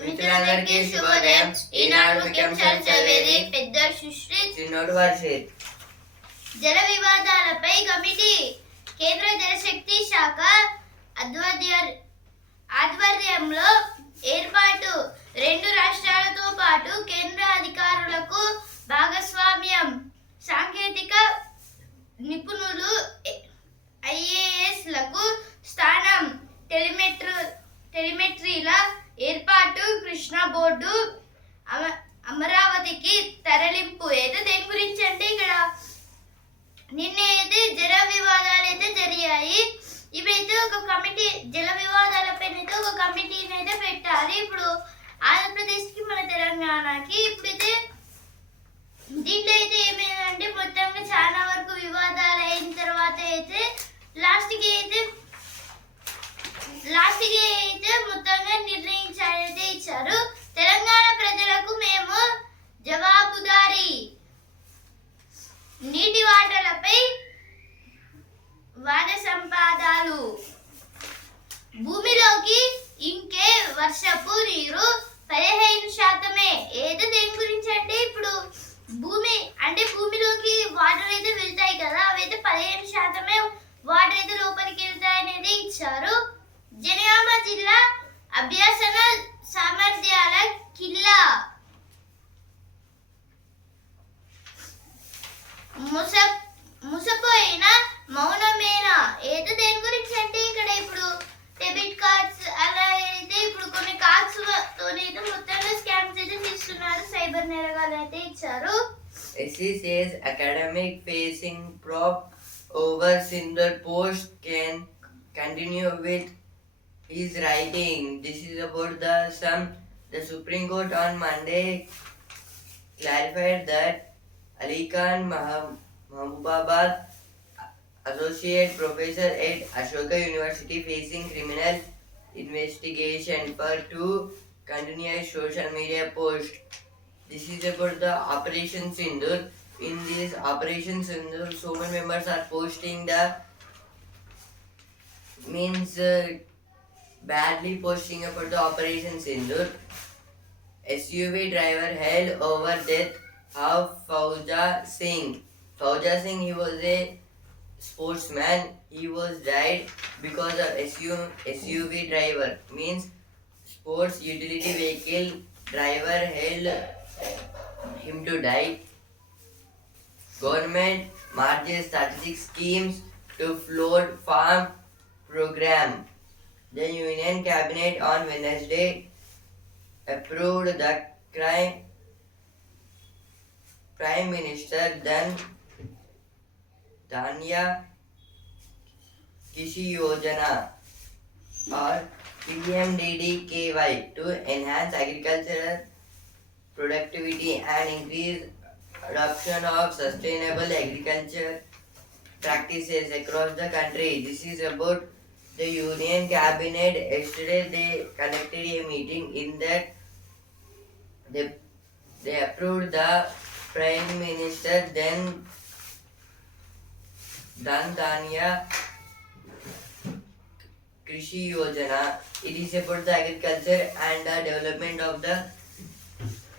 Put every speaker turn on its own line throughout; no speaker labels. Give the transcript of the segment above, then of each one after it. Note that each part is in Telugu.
మిత్రులందరికీ శుభోదయం. ఈనాడు ముఖ్యాంశాలు చదివేది
పెద్ద సుశ్రీ.
చిన్నోడు వర్షిత్
జల వివాదాలపై కమిటీ కేంద్ర జలశక్తి శాఖ ఆధ్వర్య ఆధ్వర్యంలో ఏర్పాటు. రెండు రాష్ట్రాలతో పాటు కేంద్ర అధికారులకు భాగస్వామ్యం. సాంకేతిక నిపుణులు ఐఏఎస్లకు స్థానం. టెలిమెట్రీ టెలిమెట్రీల ఏర్పాటు కృష్ణా బోర్డు అమ- అమరావతికి తరలింపు. ఏదో దేని గురించి అంటే ఇక్కడ నిన్న అయితే జల వివాదాలు అయితే జరిగాయి. ఇప్పుడైతే ఒక కమిటీ జల వివాదాలపై అయితే ఒక కమిటీని అయితే పెట్టాలి. ఇప్పుడు ఆంధ్రప్రదేశ్కి మన తెలంగాణకి ఇప్పుడైతే దీంట్లో అయితే ఏమైందంటే మొత్తంగా చాలా వరకు వివాదాలు అయిన తర్వాత అయితే లాస్ట్కి అయితే లాస్ట్కి అయితే మొత్తంగా నిర్ణయించాలైతే ఇచ్చారు. తెలంగాణ ప్రజలకు మేము జవాబుదారీ నీటి వాటలపై వాన సంపాదాలు భూమిలోకి ఇంకే వర్షపు నీరు పదిహేను శాతమే. ఏదో దేని గురించి అంటే ఇప్పుడు? భూమి అంటే భూమిలోకి వాటర్ అయితే వెళ్తాయి కదా అవైతే పదిహేను శాతమే వాటర్ అయితే లోపలికి వెళ్తాయి అనేది ఇచ్చారు. జనగామ జిల్లా అభ్యసన సామర్థ్యాల కిల్లా ముస ముసపోయిన మౌనమేనా ఏదో దేని గురించి అంటే ఇక్కడ ఇప్పుడు డెబిట్ కార్డ్స్ అలా అయితే ఇప్పుడు కొన్ని కార్డ్స్ తోనైతే మొత్తంగా స్కామ్స్ అయితే చేస్తున్నారు సైబర్ నేరగాలు అయితే ఇచ్చారు
SCCS academic facing prop over Sindar post can continue with his writing. This is about the some the Supreme Court on Monday clarified that Ali Khan Mahbubabad associate professor at Ashoka University facing criminal investigation for two continuous social media posts. This is about the Operation Sindur. In this Operation Sindur, so many members are posting the means uh, badly posting about the Operation Sindur. SUV driver held over death of Fauja Singh. Fauja Singh, he was a sportsman. He was died because of SU, SUV driver means sports utility vehicle driver held him to die. Government marches strategic schemes to float farm program. The Union Cabinet on Wednesday approved the crime Prime Minister Dan Danya Kishi Yojana or PMDDKY to enhance agricultural productivity and increase adoption of sustainable agriculture practices across the country. This is about the Union Cabinet. Yesterday they conducted a meeting in that they, they approved the Prime Minister then Dandanya Krishi Yojana. It is about the agriculture and the development of the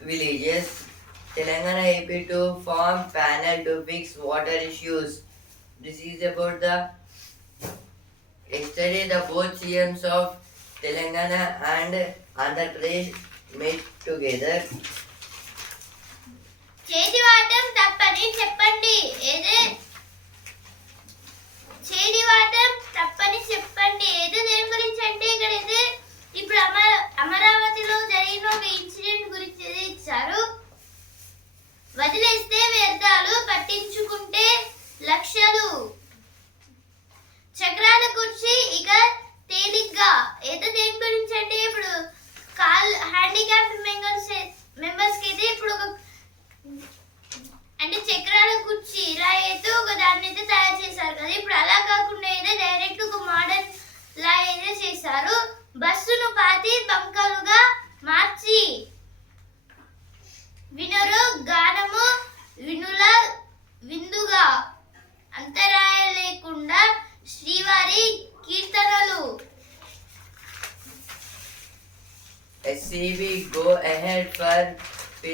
villages. Telangana AP to form panel to fix water issues. This is about the yesterday the both CMs of Telangana and Andhra Pradesh met together.
చేతి వాటం తప్పని చెప్పండి ఏదే చేతి వాటం తప్పని చెప్పండి ఏదో దేని గురించి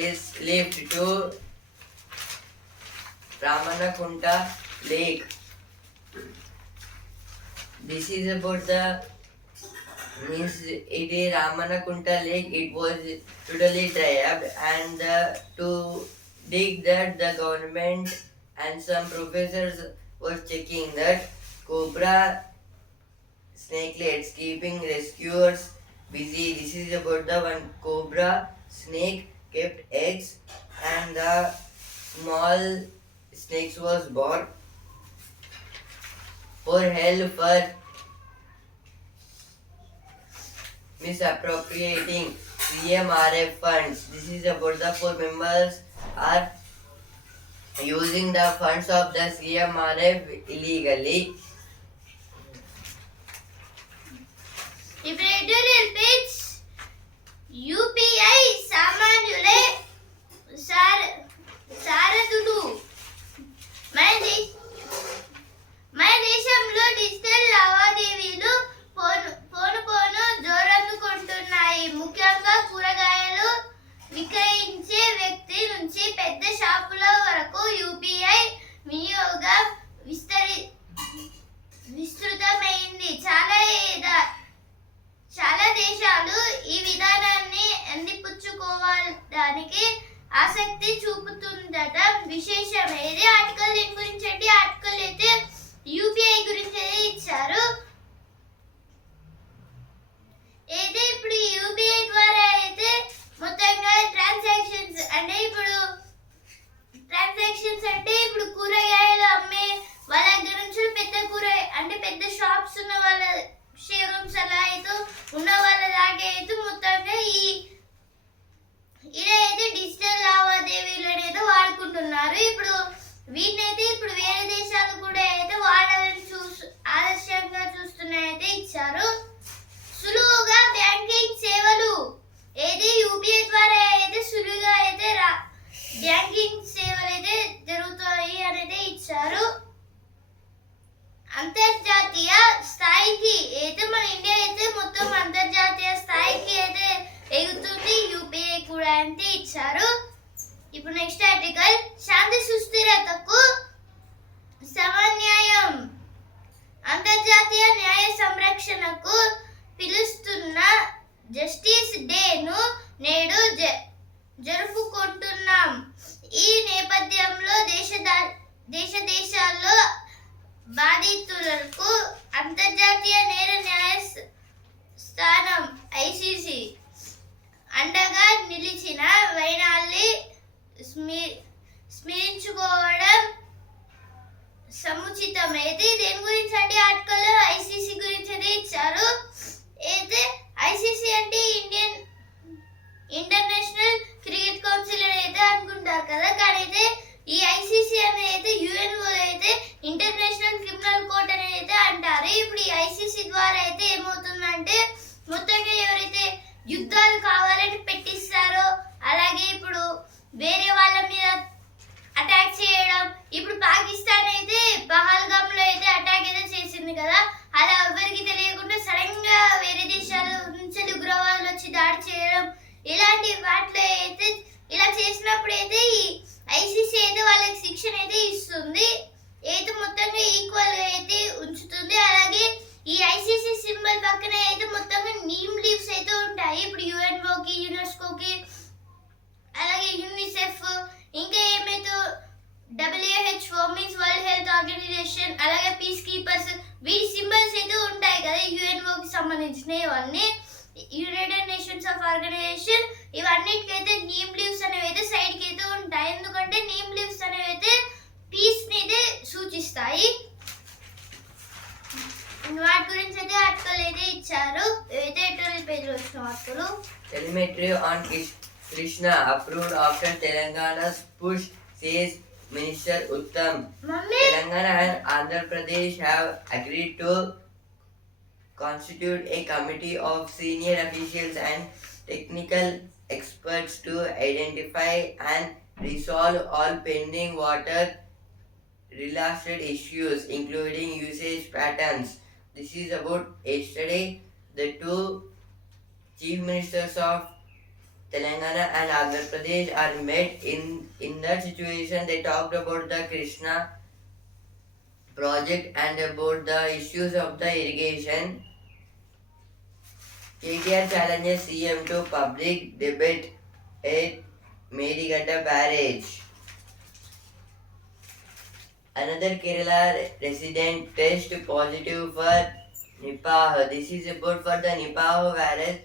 facelift to Ramanakunta Lake. This is about the means it is Ramanakunta Lake. It was totally dry up, and uh, to dig that the government and some professors was checking that cobra snakelets keeping rescuers busy. This is about the one cobra snake kept eggs and the small snakes was born for help for misappropriating CMRF funds. This is about the four members are using the funds of the CMRF illegally.
Liberator pitch UPI సామాన్యులే సార సారథులు. మన మన దేశంలో డిజిటల్ లావాదేవీలు పోను పోను పోను జోరందుకుంటున్నాయి. ముఖ్యంగా కూరగాయలు విక్రయించే వ్యక్తి నుంచి పెద్ద షాపుల వరకు యూపీఐ వినియోగం విస్తరి విస్తృతమైంది. చాలా ఏదా- చాలా దేశాలు ఈ విధానాన్ని అందిపుచ్చుకోవడానికి ఆసక్తి చూపుతుందట. విశేషం ఏది ఆర్టికల్ దేని గురించి అంటే ఆర్టికల్ అయితే యూపీఐ గురించి అయితే ఇచ్చారు. అయితే ఇప్పుడు యూపీఐ ద్వారా అయితే మొత్తంగా ట్రాన్సాక్షన్స్ అంటే ఇప్పుడు ట్రాన్సాక్షన్స్ అంటే ఇప్పుడు కూరగాయలు అమ్మే వాళ్ళ దగ్గర నుంచి పెద్ద కూర అంటే పెద్ద షాప్స్ ఉన్న వాళ్ళ షోరూమ్స్ అలా అయితే ఉన్న వాళ్ళ దాకా అయితే మొత్తంగా ఈ ఇలా అయితే డిజిటల్ లావాదేవీలు అనేది వాడుకుంటున్నారు. ఇప్పుడు వీటినైతే ఇప్పుడు వేరే దేశాలు కూడా అయితే వాడాలని చూసు ఆలస్యంగా చూస్తున్నాయైతే ఇచ్చారు. సులువుగా బ్యాంకింగ్ సేవలు ఏది యూపీఐ ద్వారా అయితే సులువుగా అయితే రా బ్యాంకింగ్ సేవలు అయితే జరుగుతాయి అనేది ఇచ్చారు. అంతర్జాతీయ స్థాయికి అయితే మన ఇండియా అయితే మొత్తం అంతర్జాతీయ స్థాయికి అయితే ఎగుతుంది. యూపీఐ కూడా అంటే ఇచ్చారు. ఇప్పుడు నెక్స్ట్ ఆర్టికల్ శాంతి సుస్థిరతకు సమన్యాయం అంతర్జాతీయ న్యాయ సంరక్షణకు పిలుస్తున్న జస్టిస్ డేను నేడు జ- జరుపుకుంటున్నాం. ఈ నేపథ్యంలో దేశ దేశ దేశాల్లో బాధితులకు అంతర్జాతీయ నేర న్యాయ స్థానం ఐసీసీ అండగా నిలిచిన వైనాల్ని స్మి- స్మరించుకోవడం సముచితమైతే దేని గురించి అంటే ఆర్టికల్ ఐసీసీ గురించి అయితే ఇచ్చారు? అయితే ఐసీసీ అంటే ఇండియన్ ఇంటర్నేషనల్ క్రికెట్ కౌన్సిల్ అని అయితే అనుకుంటారు కదా. కానీ అయితే ఈ ఐసీసీ అనేది అయితే యుఎన్ఓ అయితే ఇంటర్నేషనల్ క్రిమినల్ కోర్ట్ అనేది అయితే అంటారు. ఇప్పుడు ఈ ఐసీసీ ద్వారా అయితే ఏమవుతుందంటే మొత్తంగా ఎవరైతే యుద్ధాలు కావాలని పెట్టిస్తారో అలాగే ఇప్పుడు వేరే వాళ్ళ మీద అటాక్ చేయడం ఇప్పుడు పాకిస్తాన్ అయితే పహల్గామ్లో అయితే అటాక్ అయితే చేసింది కదా అలా ఎవరికి తెలియకుండా సడన్గా వేరే దేశాల నుంచి ఉగ్రవాదులు వచ్చి దాడి చేయడం ఇలాంటి వాటిలో అయితే ఇలా చేసినప్పుడు అయితే ఈ ఐసీసీ అయితే వాళ్ళకి శిక్షణ అయితే ఇస్తుంది. అయితే మొత్తంగా ఈక్వల్ అయితే ఉంచుతుంది. అలాగే ఈ ఐసీసీ సింబల్ పక్కన అయితే మొత్తంగా నీమ్ లీవ్స్ అయితే ఉంటాయి. ఇప్పుడు యుఎన్ఓకి యునెస్కోకి అలాగే యూనిసెఫ్ ఇంకా ఏమైతే WHO means world health organization అలాగే పీస్ కీపర్స్ వీటి సింబల్స్ అయితే ఉంటాయి కదా యుఎన్ఓకి సంబంధించినవి ఇవన్నీ united nations of organization
Telemetry on Krishna approved after Telangana's push, says Minister Uttam.
Mommy.
Telangana and Andhra Pradesh have agreed to constitute a committee of senior officials and technical experts to identify and resolve all pending water related issues, including usage patterns. This is about yesterday. The two chief ministers of Telangana and Andhra Pradesh are met in in that situation they talked about the Krishna project and about the issues of the irrigation. KTR challenges CM to public debate at Medigata barrage. Another Kerala resident test positive for Nipah. This is about for the Nipah virus.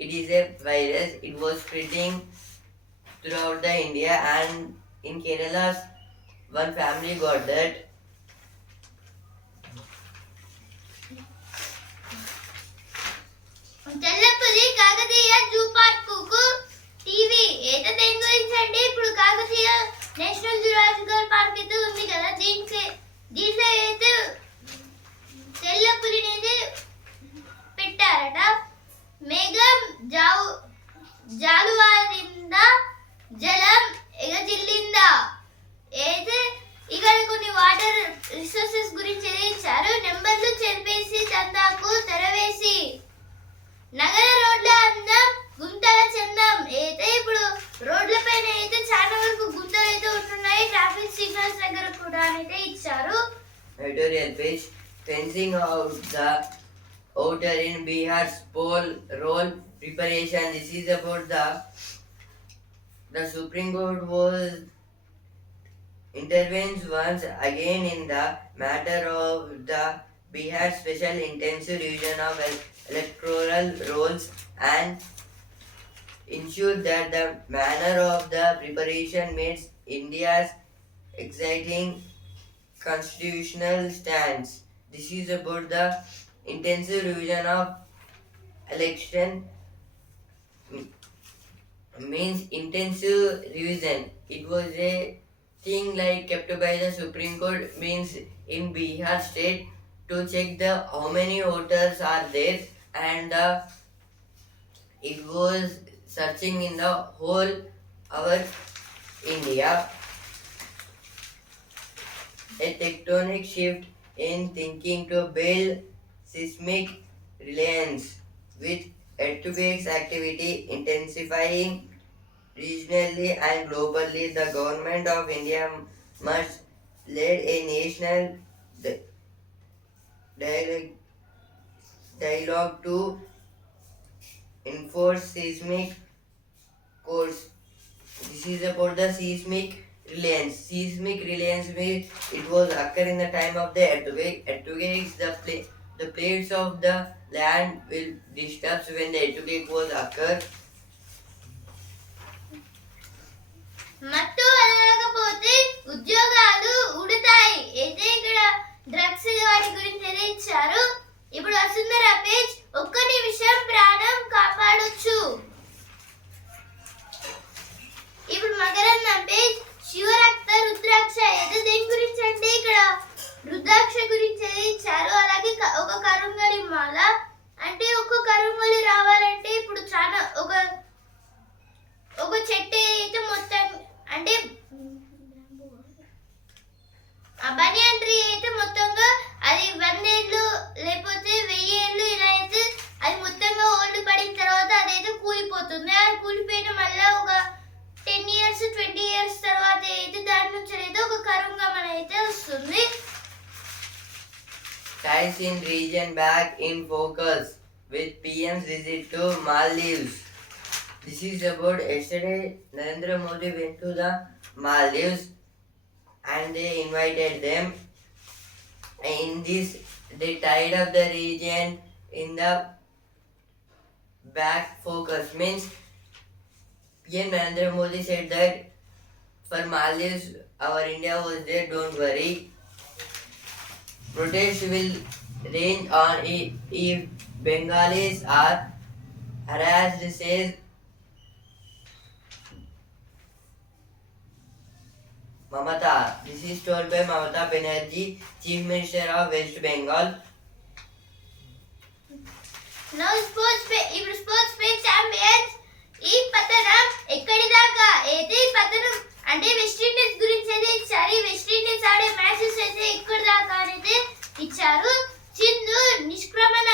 It is a virus. It was spreading throughout the India and in Kerala, one family got that.
తెల్లపులి Kakatiya zoo పార్కుకు TV ఏత దేని గురించి అంటే ఇప్పుడు కాకతీయ నేషనల్ జూలాజికల్ పార్క్ అయితే ఉంది కదా దీనికి దీంట్లో అయితే తెల్లపులిని అయితే జాలువారిందా జలం ఎగజిల్లిందా. అయితే ఇక్కడ కొన్ని వాటర్ రిసోర్సెస్ గురించి ఇచ్చారు నెంబర్లు చెరిపేసి దందాకు తెరవేసి. నగర రోడ్ల అందం గుంతల చందం. అయితే ఇప్పుడు రోడ్ల పైన అయితే చాలా వరకు గుంతలు అయితే ఉంటున్నాయి. ట్రాఫిక్ సిగ్నల్స్ దగ్గర కూడా అయితే ఇచ్చారు.
Editorial page fencing out the outer in Bihar's poll roll preparation. This is about the the Supreme Court was intervenes once again in the matter of the Bihar Special Intensive Revision of Electoral Rolls and ensure that the manner of the preparation meets India's exciting constitutional stance. This is about the intensive revision of election means intensive revision. It was a thing like kept by the Supreme Court means in Bihar state to check the how many voters are there and the it was searching in the whole our India a tectonic shift in thinking to build seismic reliance with earthquakes activity intensifying regionally and globally the government of india must lead a national dialogue, dialogue to enforce seismic course this is about the seismic reliance. Seismic reliance means it was occur in the time of the earthquake. Earthquakes, the pla- the plates of the land will disturb when the earthquake was occur.
మత్తు వదలకపోతే ఉద్యోగాలు ఉడతాయి అయితే ఇక్కడ డ్రగ్స్ వాటి గురించి ఇచ్చారు ఇప్పుడు వసుంధర పేజ్ ఒక్క నిమిషం ప్రాణం కాపాడొచ్చు. ఇప్పుడు మకరం పేజ్ శివరక్త రుద్రాక్ష అయితే దేని గురించి అంటే ఇక్కడ రుద్రాక్ష గురించి అయితే ఇచ్చారు అలాగే ఒక కరుంగలి మాల అంటే ఒక
Maldives. This is about yesterday. Narendra Modi went to the Maldives and they invited them. In this, they tied up the region in the back focus. Means PM Narendra Modi said that for Maldives, our India was there, don't worry. Protests will range on if Bengalis are harassed, says Mamata. This is told by Mamata Banerjee, Chief Minister of West Bengal.
Now sports ఇప్పుడు స్పోర్ట్స్ పే ఛాంపియన్స్ ఈ పతనం ఎక్కడి దాకా ఏది పతనం అంటే వెస్ట్ ఇండీస్ గురించి అయితే ఇచ్చారు. ఈ వెస్ట్ ఇండీస్ ఆడే మ్యాచెస్ అయితే ఎక్కడి దాకా అనేది ఇచ్చారు. సింధు నిష్క్రమణ.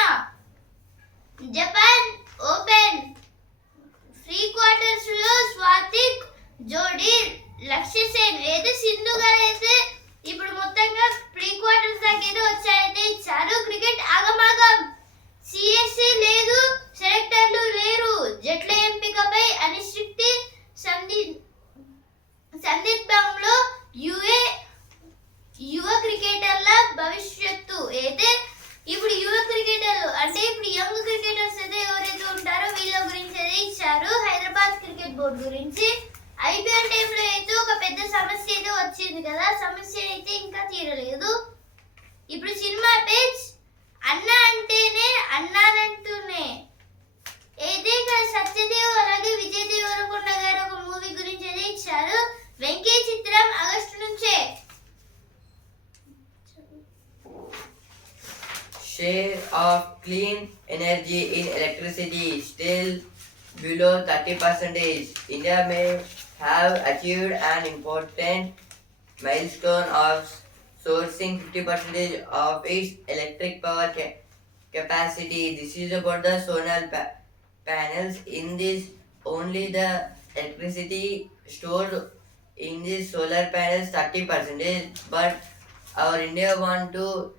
Japan open. ఫ్రీ క్వార్టర్స్లో స్వాతిక్ జోడి లక్ష్య సేన్ ఏదో సింధు గారు అయితే ఇప్పుడు మొత్తంగా ప్రీ క్వార్టర్స్ దాకా
below 30 percentage. India may have achieved an important milestone of sourcing 50 percentage of its electric power ca- capacity. This is about the solar pa- panels. In this, only the electricity stored in these solar panels 30 percentage, but our India want to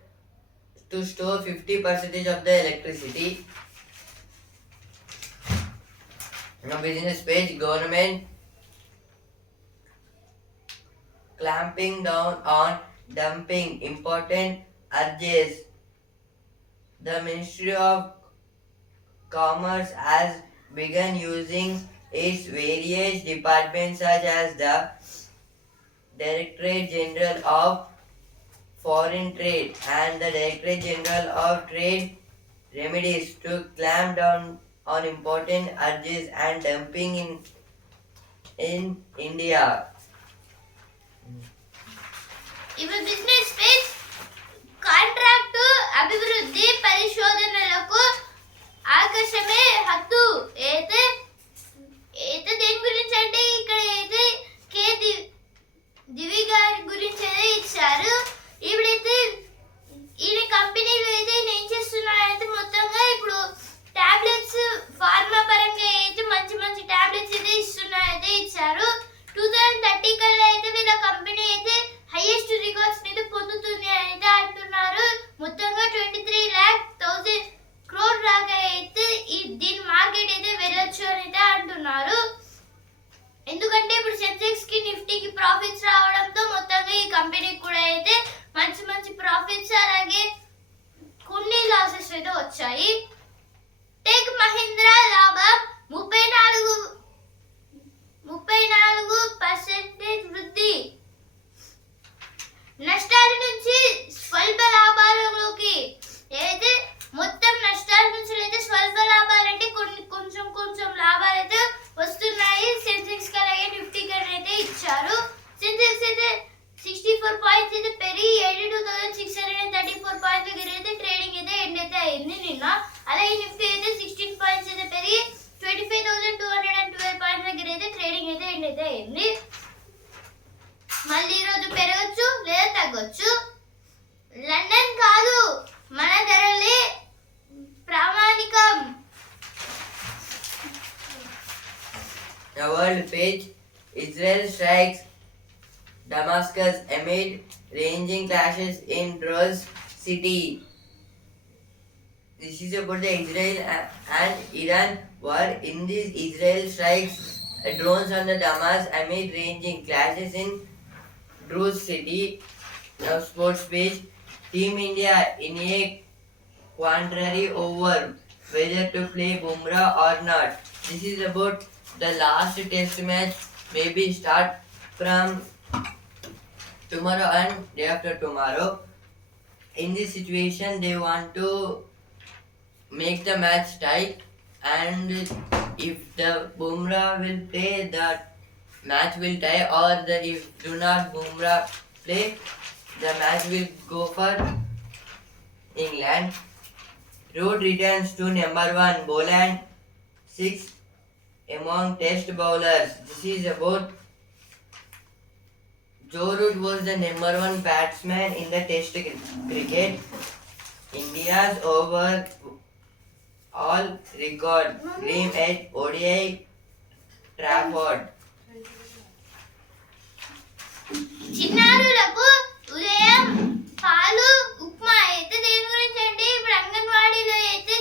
to store 50 percentage of the electricity. Now business page government clamping down on dumping important urges. The Ministry of Commerce has begun using its various departments such as the Directorate General of Foreign Trade and the Directorate General of Trade Remedies to clamp down on important urges and dumping in in India.
ఇవి బిజినెస్ స్పేస్ కాంట్రాక్టు అభివృద్ధి పరిశోధనలకు ఆకర్షమే హత్తు అయితే అయితే దేని గురించి అంటే ఇక్కడ అయితే కే ది- దివి గారి గురించి అయితే ఇచ్చారు ఇప్పుడైతే ఈయన కంపెనీలు అయితే ఈయన ఏం అయితే మొత్తంగా ఇప్పుడు టాబ్లెట్స్ ఫార్మా పరంగా అయితే మంచి మంచి టాబ్లెట్స్ అయితే ఇస్తున్నారైతే ఇచ్చారు. టూ థౌజండ్ థర్టీ కల్లా అయితే వీళ్ళ కంపెనీ అయితే హైయెస్ట్ రికార్డ్స్ అయితే పొందుతుంది అని అయితే అంటున్నారు. మొత్తంగా
twenty three amid ranging clashes in Druze city. This is about the Israel and Iran war. In this, Israel strikes drones on the Damas amid ranging clashes in Druze city. Now, sports page Team India in a quandary over whether to play Bumrah or not. This is about the last test match. Maybe start from tomorrow and day after tomorrow. In this situation, they want to make the match tight, and if the Bumrah will play, the match will tie, or the if do not Bumrah play, the match will go for England. Root returns to number one. Boland six among test bowlers. This is about Joe Root was the number one batsman in the test cri- cricket. India's over all record dream at ODI Trafford.
చిన్నారులకు ఉదయం పాలు ఉప్మా అయితే దేని గురించి అంటే ఇప్పుడు అంగన్వాడీలో అయితే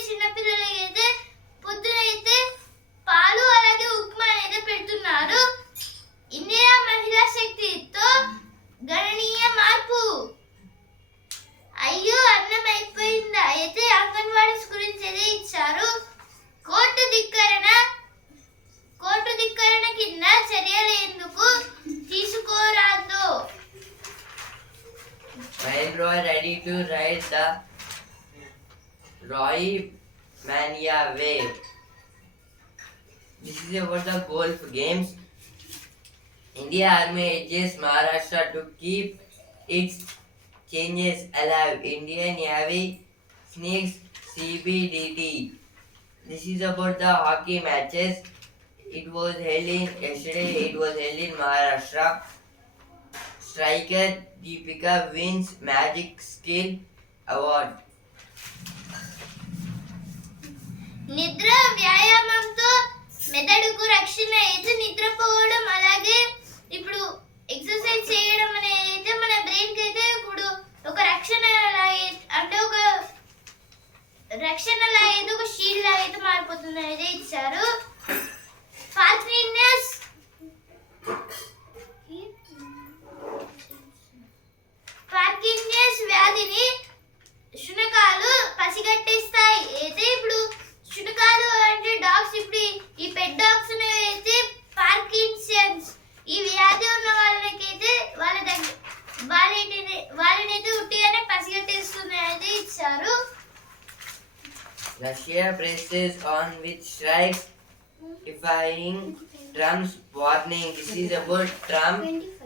Army urges Maharashtra to keep its changes alive. Indian Navy sneaks CBDT. This is about the hockey matches. It was held in yesterday. It was held in Maharashtra. Striker Deepika wins Magic Skill Award.
నిద్ర వ్యాయామంతో మెదడుకు రక్షణ అయితే నిద్రపోవడం అలాగే ఇప్పుడు ఎక్సర్సైజ్ చేయడం అనేది అయితే మన బ్రెయిన్కి అయితే ఇప్పుడు ఒక రక్షణ అంటే ఒక రక్షణ లాగైతే ఒక షీల్డ్ లాగా అయితే మారిపోతుంది అనేది ఇచ్చారు. ఫాస్ట్నెస్ పార్కింగ్నెస్ వ్యాధిని శునకాలు పసిగట్టేస్తాయి. అయితే ఇప్పుడు శునకాలు అంటే డాగ్స్ ఇప్పుడు ఈ- ఈ పెట్ డాగ్స్ అయితే పార్కిన్సన్స్ ఈ వ్యాధి ఉన్న వాళ్ళకైతే వాళ్ళ దగ్గర వాళ్ళని వాళ్ళనైతే ఉట్టిగానే పసిగట్టేస్తుంది అయితే ఇచ్చారు
Russia presses on with strikes, defying Trump's warning. This is about Trump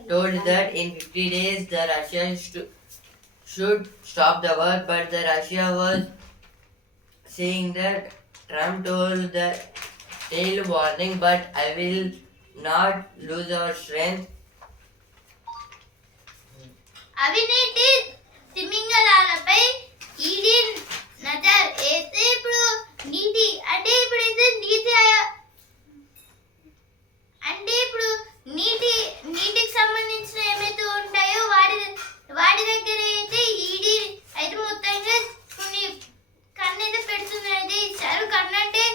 told that in 50 days the Russia stu- should stop the war, but the Russia was saying that Trump told the tail warning, but I will not lose our strength.
అవినీతి తిమింగలాలపై ఈడీ నజర్ అయితే ఇప్పుడు నీతి అంటే ఇప్పుడు అయితే నీతి అంటే ఇప్పుడు నీటి నీటికి సంబంధించిన ఏమైతే ఉంటాయో వాడి వాడి దగ్గర అయితే ఈడీ అయితే మొత్తంగా కొన్ని కన్ను అయితే పెడుతుంది అయితే ఇచ్చారు కన్ను అంటే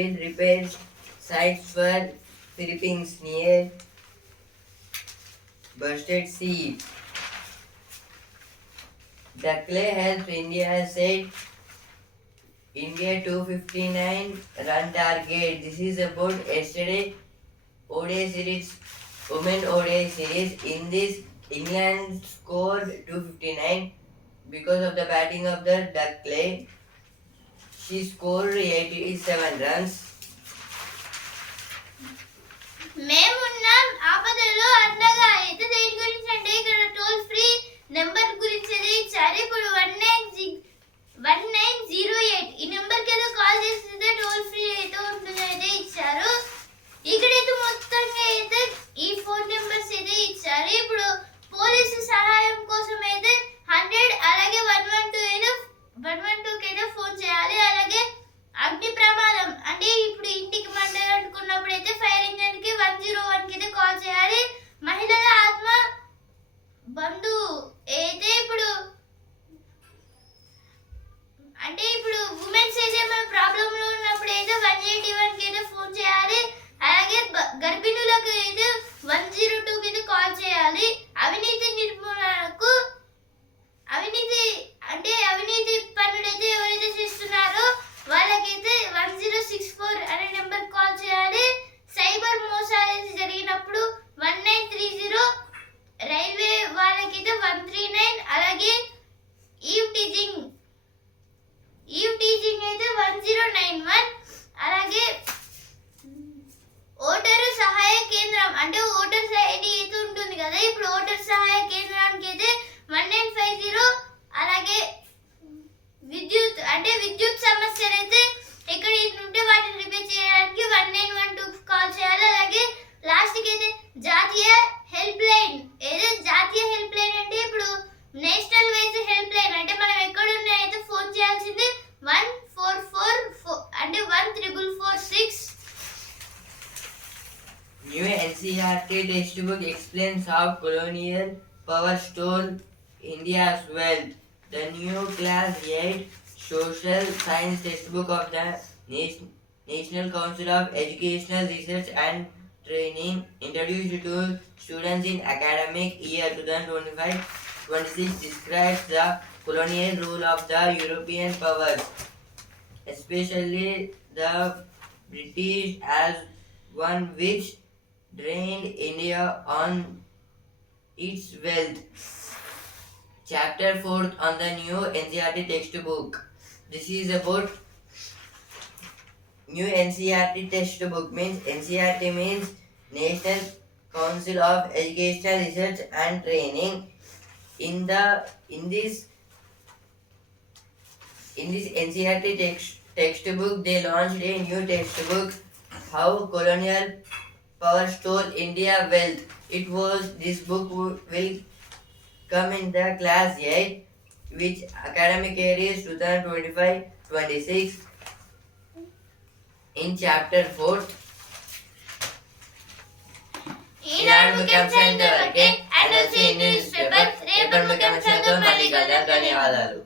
US to build repair sites for Philippines near Bursted Sea. The clay helps India said India 259 run target. This is about yesterday ODI series, women ODI series. In this, England scored 259 because of the batting of the Duck clay. She scored 87 runs.
మేమున్నాం. ఆపదలో అండగా అయితే దేని గురించి అంటే ఇక్కడ టోల్ ఫ్రీ నెంబర్ గురించి అది ఇచ్చారు ఇప్పుడు one nine one nine zero eight ఈ నెంబర్కి ఏదో కాల్ చేస్తే టోల్ ఫ్రీ అయితే ఉంటుంది అయితే ఇచ్చారు. ఇక్కడైతే మొత్తంగా అయితే ఈ ఫోన్ నెంబర్స్ అయితే ఇచ్చారు. ఇప్పుడు పోలీసు సహాయం కోసం అయితే హండ్రెడ్ అలాగే వన్ వన్ టూ అయితే వన్ వన్ టూకి అయితే ఫోన్ చేయాలి. అలాగే అగ్ని ప్రమాదం. అంటే ఇప్పుడు ఇంటికి మంట కట్టుకున్నప్పుడు అయితే ఫైర్ ఇంజన్కి వన్ జీరో వన్కి అయితే కాల్ చేయాలి. మహిళల ఆత్మ బంధు అయితే ఇప్పుడు
how colonial power stole India's wealth. The new class 8 social science textbook of the Nation- National Council of Educational Research and Training introduced to students in academic year 2025-26 describes the colonial rule of the European powers, especially the British as one which drained India on its wealth. Chapter 4th on the new NCRT textbook. This is about new NCRT textbook means NCRT means National Council of Educational Research and Training. In the in this in this NCRT text, textbook they launched a new textbook how colonial power stole India wealth. It was this book wo- will come in the class 8 which academic year is 2025-26 in chapter 4
ఈనాడు ముఖ్యాంశాలు ఇంతవరకే అండ్ న్యూస్ పేపర్ రేపటి ముఖ్యాంశాలతో మళ్ళీ కలుద్దాం ధన్యవాదాలు
ధన్యవాదాలు